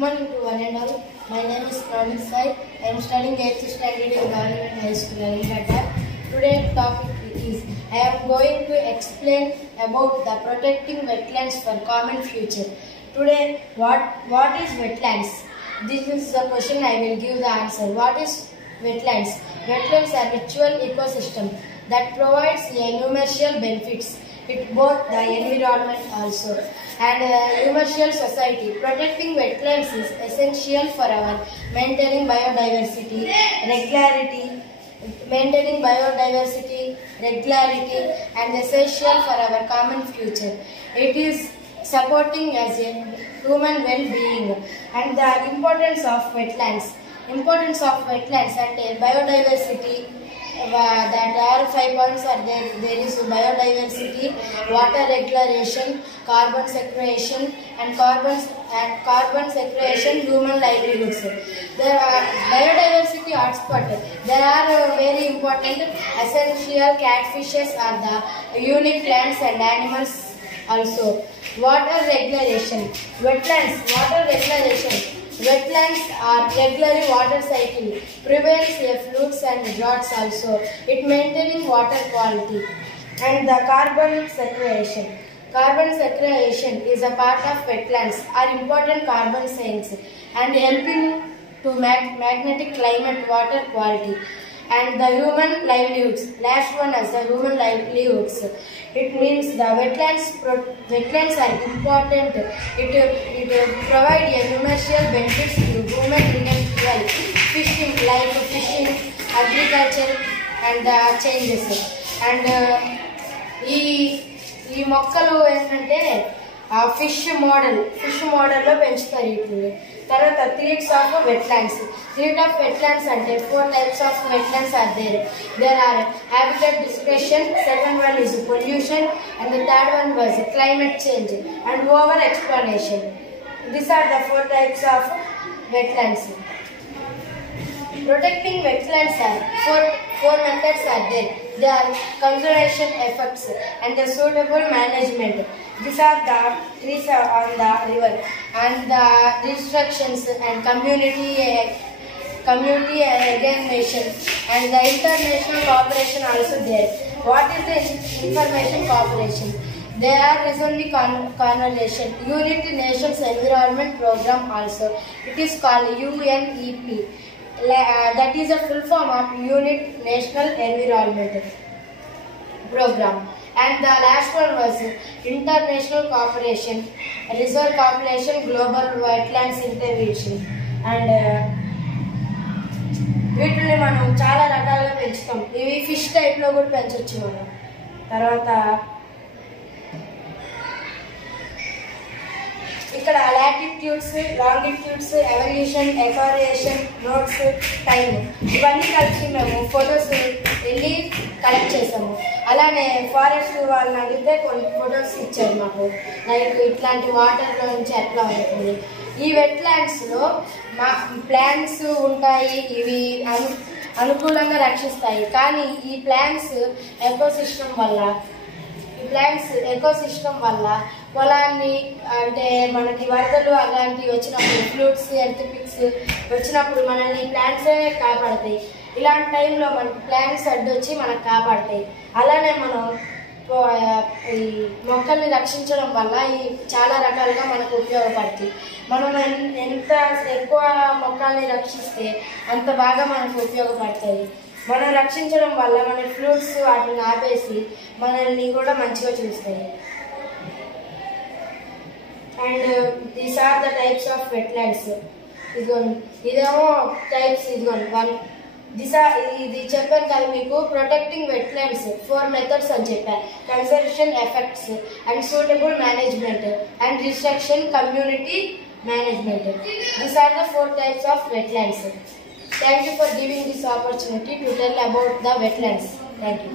morning to one and all. My name is Pramit Sai. I am studying 8th standard in Government High School, Alinghata. Today's topic is I am going to explain about the protecting wetlands for common future. Today, what is wetlands? This is the question. I will give the answer. What is wetlands? Wetlands are virtual ecosystem that provides numerous benefits. It both the environment also and commercial society. Protecting wetlands is essential for our maintaining biodiversity, regularity and essential for our common future. It is supporting as a human well-being. And the importance of wetlands. Importance of wetlands and biodiversity. That are 5 points are there. There is biodiversity, water regulation, carbon sequestration, and carbon sequestration, human livelihoods. There are biodiversity hotspot. There are very important essential catfishes are the unique plants and animals also. Water regulation, wetlands, water regulation. Wetlands are regular water cycle, prevents floods and droughts also. It maintaining water quality. And the carbon sequestration. Carbon sequestration is a part of wetlands, are important carbon sinks and helping to magnetic climate water quality. And the human livelihoods. Last one is the human livelihoods. It means the wetlands are important. It provide a commercial benefits to human industrial fishing, like fishing, agriculture, and changes. And ఈ మొక్కలు ఏంటంటే fish మోడల్లో పెంచుతారు వీటిని. తర్వాత థ్రీట్స్ of wetlands. థ్రీట్ of wetlands అంటే 4 types of wetlands are there. There are habitat degradation, second one is pollution, and the third one was climate change and over exploitation. These are the 4 types of wetlands. Protecting wetlands are four methods are there. They are conservation efforts and the suitable management. These are the trees on the river and the restrictions and community organization and the international cooperation also there. What is the information cooperation? They are recently conversation. United Nations Environment Program also. It is called UNEP. That is a full form of Unit National Environment Program. And the last one was international cooperation, resource cooperation, global wetlands intervention. And వీటిని మనం చాలా రకాలుగా పెంచుతాం. ఇవి fish టైప్లో కూడా పెంచవచ్చు మనం. తర్వాత ఇక్కడ లాటిట్యూడ్స్, లాంగిట్యూడ్స్, ఎవల్యూషన్, ఎకారియేషన్, నోట్స్, టైమ్ ఇవన్నీ కలిసి మేము ఫొటోస్ వెళ్ళి కలెక్ట్ చేసాము. అలానే ఫారెస్ట్ వాళ్ళని అడిగితే కొన్ని ఫొటోస్ ఇచ్చారు మాకు. లైక్ ఇట్లాంటి వాటర్లో నుంచి ఎట్లా ఉంటుంది. ఈ వెట్లాండ్స్లో ప్లాంట్స్ ఉంటాయి. ఇవి అనుకూలంగా రక్షిస్తాయి. కానీ ఈ ప్లాంట్స్ ఎకోసిస్టమ్ వల్ల పొలాన్ని అంటే మనకి వరదలు అలాంటివి వచ్చినప్పుడు, ఫ్లూడ్స్, ఎర్త్క్వేక్స్ వచ్చినప్పుడు మనల్ని ప్లాంట్సే కాపాడతాయి. ఇలాంటి టైంలో మనకి ప్లాంట్స్ అడ్డొచ్చి మనకు కాపాడతాయి. అలానే మనం ఈ మొక్కల్ని రక్షించడం వల్ల చాలా రకాలుగా మనకు ఉపయోగపడుతుంది. మనం ఎంత ఎక్కువ మొక్కల్ని రక్షిస్తే అంత బాగా మనకు ఉపయోగపడతాయి. మనం రక్షించడం వల్ల మన ఫ్లూట్స్ వాటిని ఆపేసి మనల్ని కూడా మంచిగా చూస్తాయి. And these are the types of wetlands. ఇదేమో టైప్స్. ఇది చెప్పాను కదా మీకు. ప్రొటెక్టింగ్ వెట్లాండ్స్ 4 మెథడ్స్ అని చెప్పాను. Conservation effects and suitable management and restriction community management. These are the 4 types of wetlands. Thank you for giving this opportunity to tell about the wetlands. Thank you.